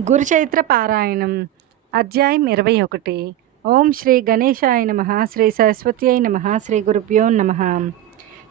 గురుచైత్ర పారాయణం అధ్యాయం ఇరవై ఒకటి. ఓం శ్రీ గణేశాయ నమ శ్రీ సరస్వతి అయి నమ శ్రీ గురుభ్యో నమ.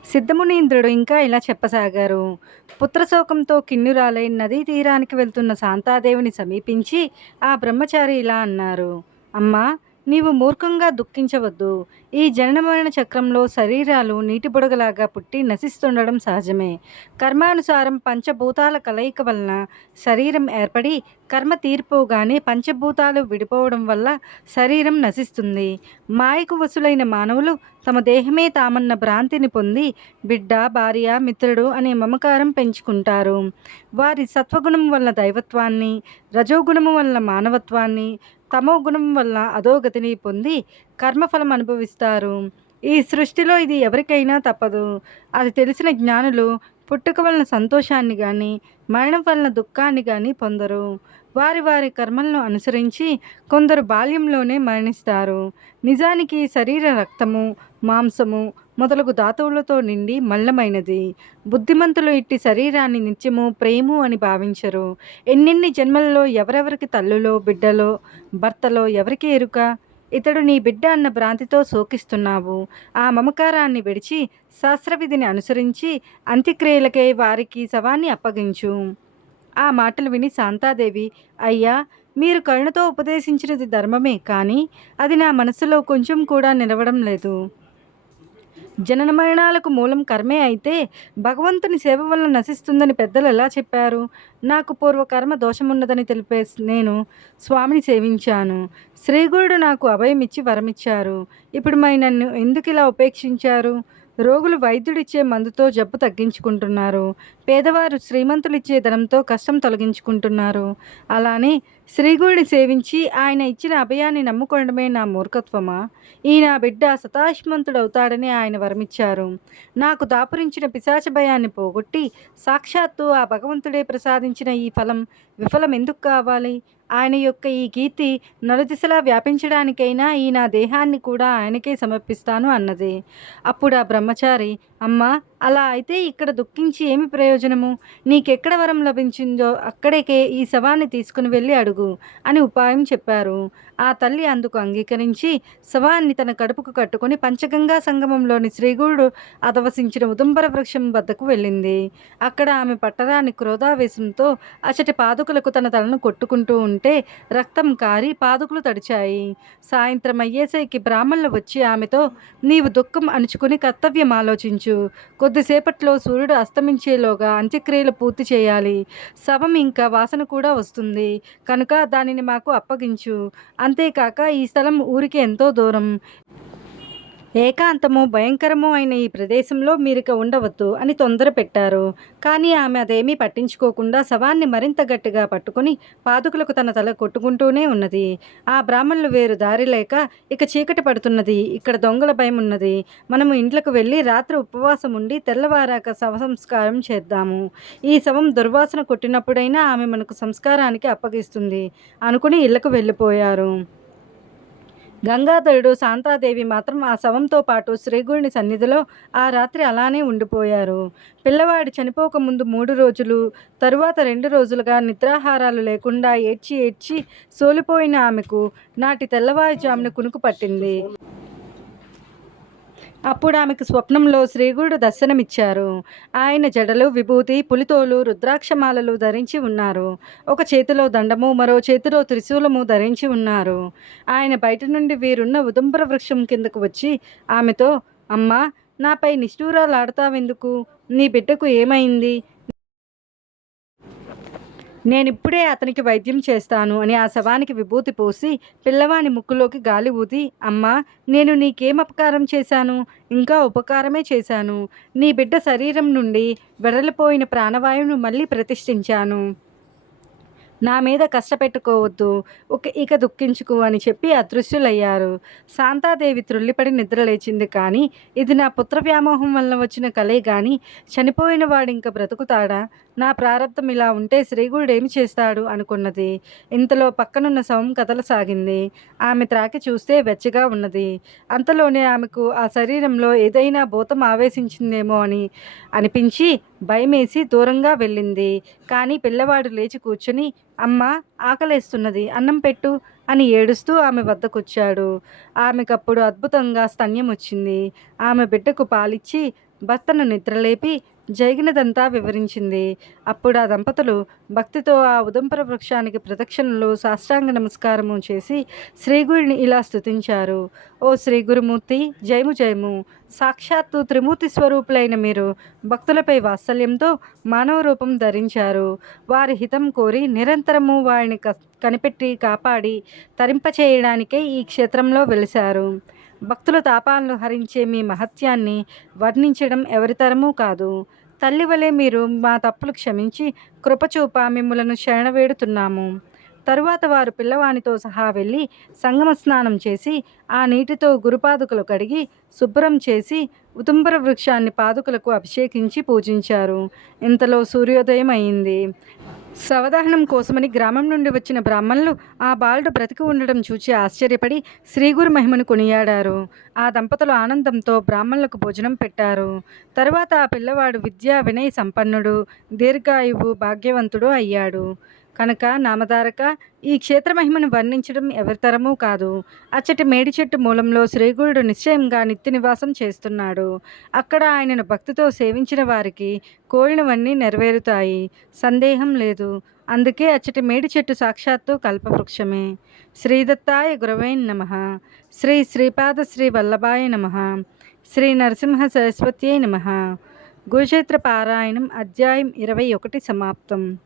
సిద్ధమునీంద్రుడు ఇంకా ఇలా చెప్పసాగారు. పుత్రశోకంతో కిన్నురాలై నదీ తీరానికి వెళ్తున్న శాంతాదేవిని సమీపించి ఆ బ్రహ్మచారి ఇలా అన్నారు. అమ్మా నీవు మూర్ఖంగా దుఃఖించవద్దు. ఈ జనన మరణ చక్రంలో శరీరాలు నీటి బుడగలాగా పుట్టి నశిస్తుండడం సహజమే. కర్మానుసారం పంచభూతాల కలయిక వలన శరీరం ఏర్పడి కర్మ తీర్పుగానే పంచభూతాలు విడిపోవడం వల్ల శరీరం నశిస్తుంది. మాయకు వసులైన మానవులు తమ దేహమే తామన్న భ్రాంతిని పొంది బిడ్డ భార్య మిత్రుడు అనే మమకారం పెంచుకుంటారు. వారి సత్వగుణం వల్ల దైవత్వాన్ని రజోగుణము వల్ల మానవత్వాన్ని తమో గుణం వల్ల అధోగతిని పొంది కర్మఫలం అనుభవిస్తారు. ఈ సృష్టిలో ఇది ఎవరికైనా తప్పదు. అది తెలిసిన జ్ఞానులు పుట్టుక వలన సంతోషాన్ని కానీ మరణం వలన దుఃఖాన్ని కానీ పొందరు. వారి వారి కర్మలను అనుసరించి కొందరు బాల్యంలోనే మరణిస్తారు. నిజానికి శరీర రక్తము మాంసము మొదలగు ధాతువులతో నిండి మల్లమైనది. బుద్ధిమంతులు ఇట్టి శరీరాన్ని నిత్యము ప్రేము అని భావించరు. ఎన్నెన్ని జన్మలలో ఎవరెవరికి తల్లులో బిడ్డలో భర్తలో ఎవరికి ఎరుక? ఇతడు నీ బిడ్డ అన్న భ్రాంతితో శోకిస్తున్నావు. ఆ మమకారాన్ని విడిచి శాస్త్రవిధిని అనుసరించి అంత్యక్రియలకై వారికి శవాన్ని అప్పగించు. ఆ మాటలు విని శాంతాదేవి అయ్యా మీరు కరుణతో ఉపదేశించినది ధర్మమే కానీ అది నా మనసులో కొంచెం కూడా నిలవడం లేదు. జనన మరణాలకు మూలం కర్మే అయితే భగవంతుని సేవ వల్ల నశిస్తుందని పెద్దలు ఎలా చెప్పారు? నాకు పూర్వకర్మ దోషమున్నదని తెలిపే నేను స్వామిని సేవించాను. శ్రీగురుడు నాకు అభయం ఇచ్చి వరమిచ్చారు. ఇప్పుడు మరి నన్ను ఎందుకు ఇలా ఉపేక్షించారు? రోగులు వైద్యుడిచ్చే మందుతో జబ్బు తగ్గించుకుంటున్నారు. పేదవారు శ్రీమంతులు ఇచ్చే ధనంతో కష్టం తొలగించుకుంటున్నారు. అలానే శ్రీగుడిని సేవించి ఆయన ఇచ్చిన అభయాన్ని నమ్ముకోవడమే నా మూర్ఖత్వమా? ఈ నా బిడ్డ సతాష్మంతుడవుతాడని ఆయన వరమిచ్చారు. నాకు దాపురించిన పిశాచ భయాన్ని పోగొట్టి సాక్షాత్తు ఆ భగవంతుడే ప్రసాదించిన ఈ ఫలం విఫలం ఎందుకు కావాలి? ఆయన యొక్క ఈ కీర్తి నలుదిశలా వ్యాపించడానికైనా ఈ నా దేహాన్ని కూడా ఆయనకే సమర్పిస్తాను అన్నది. అప్పుడు ఆ బ్రహ్మచారి అమ్మా అలా అయితే ఇక్కడ దుఃఖించి ఏమి ప్రయోజనము? నీకెక్కడ వరం లభించిందో అక్కడికే ఈ శవాన్ని తీసుకుని వెళ్ళి అడుగు అని ఉపాయం చెప్పారు. ఆ తల్లి అందుకు అంగీకరించి శవాన్ని తన కడుపుకు కట్టుకొని పంచగంగా సంగమంలోని శ్రీగుడు అదవసించిన ఉదంబర వృక్షం వద్దకు వెళ్ళింది. అక్కడ ఆమె పట్టరాని క్రోధావేశంతో అచటి పాదుకులకు తన తలను కొట్టుకుంటూ ఉంటే రక్తం కారి పాదుకులు తడిచాయి. సాయంత్రం అయ్యేసరికి బ్రాహ్మణులు వచ్చి ఆమెతో నీవు దుఃఖం అణుచుకుని కర్తవ్యం ఆలోచించు. కొద్దిసేపట్లో సూర్యుడు అస్తమించేలోగా అంత్యక్రియలు పూర్తి చేయాలి. శవం ఇంకా వాసన కూడా వస్తుంది. కనుక దానిని మాకు అప్పగించు. అంతేకాక ఈ స్థలం ఊరికి ఎంతో దూరం. ఏకాంతము భయంకరము అయిన ఈ ప్రదేశంలో మీరిక ఉండవద్దు అని తొందర పెట్టారు. కానీ ఆమె అదేమీ పట్టించుకోకుండా శవాన్ని మరింత గట్టిగా పట్టుకుని పాదుకులకు తన తల కొట్టుకుంటూనే ఉన్నది. ఆ బ్రాహ్మణులు వేరు దారి లేక ఇక చీకటి పడుతున్నది. ఇక్కడ దొంగల భయం ఉన్నది. మనము ఇంట్లకు వెళ్ళి రాత్రి ఉపవాసం ఉండి తెల్లవారాక శవ సంస్కారం చేద్దాము. ఈ శవం దుర్వాసన కొట్టినప్పుడైనా ఆమె మనకు సంస్కారానికి అప్పగిస్తుంది. అనుకుని ఇళ్ళకు వెళ్ళిపోయారు. గంగాధరుడు శాంతాదేవి మాత్రం ఆ శవంతో పాటు శ్రీగుడిని సన్నిధిలో ఆ రాత్రి అలానే ఉండిపోయారు. పిల్లవాడు చనిపోకముందు మూడు రోజులు తరువాత రెండు రోజులుగా నిద్రాహారాలు లేకుండా ఏడ్చి ఏడ్చి సోలిపోయిన ఆమెకు నాటి తెల్లవారుజామున కునుకు పట్టింది. అప్పుడు ఆమెకు స్వప్నంలో శ్రీగుడు దర్శనమిచ్చారు. ఆయన జడలు విభూతి పులితోలు రుద్రాక్షమాలలు ధరించి ఉన్నారు. ఒక చేతిలో దండము మరో చేతిలో త్రిశూలము ధరించి ఉన్నారు. ఆయన బయట నుండి వీరున్న ఉదంబర వృక్షం కిందకు వచ్చి ఆమెతో అమ్మా నాపై నిష్ఠూరాలాడతావెందుకు నీ బిడ్డకు ఏమైంది? నేనిప్పుడే అతనికి వైద్యం చేస్తాను అని ఆ శవానికి విభూతి పోసి పిల్లవాని ముక్కులోకి గాలి ఊది అమ్మా నేను నీకేం అపకారం చేశాను? ఇంకా ఉపకారమే చేశాను. నీ బిడ్డ శరీరం నుండి వెడలిపోయిన ప్రాణవాయువును మళ్ళీ ప్రతిష్ఠించాను. నా మీద కష్టపెట్టుకోవద్దు ఒక ఇక దుఃఖించుకు అని చెప్పి అదృశ్యులయ్యారు. శాంతాదేవి త్రుల్లిపడి నిద్రలేచింది కానీ ఇది నా పుత్ర వ్యామోహం వలన వచ్చిన కలే కానీ చనిపోయిన వాడు ఇంకా బ్రతుకుతాడా? నా ప్రారంధం ఇలా ఉంటే శ్రీగుడు ఏమి చేస్తాడు అనుకున్నది. ఇంతలో పక్కనున్న శవం కదలసాగింది ఆమె త్రాకి చూస్తే వెచ్చగా ఉన్నది. అంతలోనే ఆమెకు ఆ శరీరంలో ఏదైనా భూతం ఆవేశించిందేమో అని అనిపించి భయమేసి దూరంగా వెళ్ళింది. కానీ పిల్లవాడు లేచి కూర్చుని అమ్మ ఆకలేస్తున్నది అన్నం పెట్టు అని ఏడుస్తూ ఆమె వద్దకొచ్చాడు. ఆమెకప్పుడు అద్భుతంగా స్తన్యం వచ్చింది ఆమె బిడ్డకు పాలిచ్చి భర్తను నిద్రలేపి జరిగినదంతా వివరించింది. అప్పుడు ఆ దంపతులు భక్తితో ఆ ఉదంపర వృక్షానికి ప్రదక్షిణలు సాష్టాంగ నమస్కారము చేసి శ్రీగురిని ఇలా స్తుతించారు. ఓ శ్రీ గురుమూర్తి జయము జయము. సాక్షాత్తు త్రిమూర్తి స్వరూపులైన మీరు భక్తులపై వాత్సల్యంతో మానవ రూపం ధరించారు. వారి హితం కోరి నిరంతరము వారిని కనిపెట్టి కాపాడి తరింపచేయడానికే ఈ క్షేత్రంలో వెలిశారు. భక్తుల తాపాలను హరించే మీ మహత్యాన్ని వర్ణించడం ఎవరితరమూ కాదు. తల్లి వలె మీరు మా తప్పులు క్షమించి కృపచూప మిమ్మలను శరణవేడుతున్నాము. తరువాత వారు పిల్లవానితో సహా వెళ్ళి సంగమ స్నానం చేసి ఆ నీటితో గురుపాదుకలు కడిగి శుభ్రం చేసి ఉతుంబర వృక్షాన్ని పాదుకలకు అభిషేకించి పూజించారు. ఇంతలో సూర్యోదయం అయింది. శవదహనం కోసమని గ్రామం నుండి వచ్చిన బ్రాహ్మణులు ఆ బాలుడు బ్రతికి ఉండడం చూచి ఆశ్చర్యపడి శ్రీగురు మహిమను కొనియాడారు. ఆ దంపతులు ఆనందంతో బ్రాహ్మణులకు భోజనం పెట్టారు. తరువాత ఆ పిల్లవాడు విద్యా వినయ సంపన్నుడు దీర్ఘాయువు భాగ్యవంతుడు అయ్యాడు. కనుక నామధారక ఈ క్షేత్ర మహిమను వర్ణించడం ఎవరితరమూ కాదు. అచ్చటి మేడి చెట్టు మూలంలో శ్రీగురుడు నిశ్చయంగా నిత్య నివాసం చేస్తున్నాడు. అక్కడ ఆయనను భక్తితో సేవించిన వారికి కోరినవన్నీ నెరవేరుతాయి. సందేహం లేదు. అందుకే అచ్చటి మేడి చెట్టు సాక్షాత్తు కల్పవృక్షమే. శ్రీదత్తాయ గురవై నమ. శ్రీ శ్రీపాద శ్రీ వల్లభాయ నమ. శ్రీ నరసింహ సరస్వత్యై నమ. గురుక్షేత్ర పారాయణం అధ్యాయం ఇరవై ఒకటి సమాప్తం.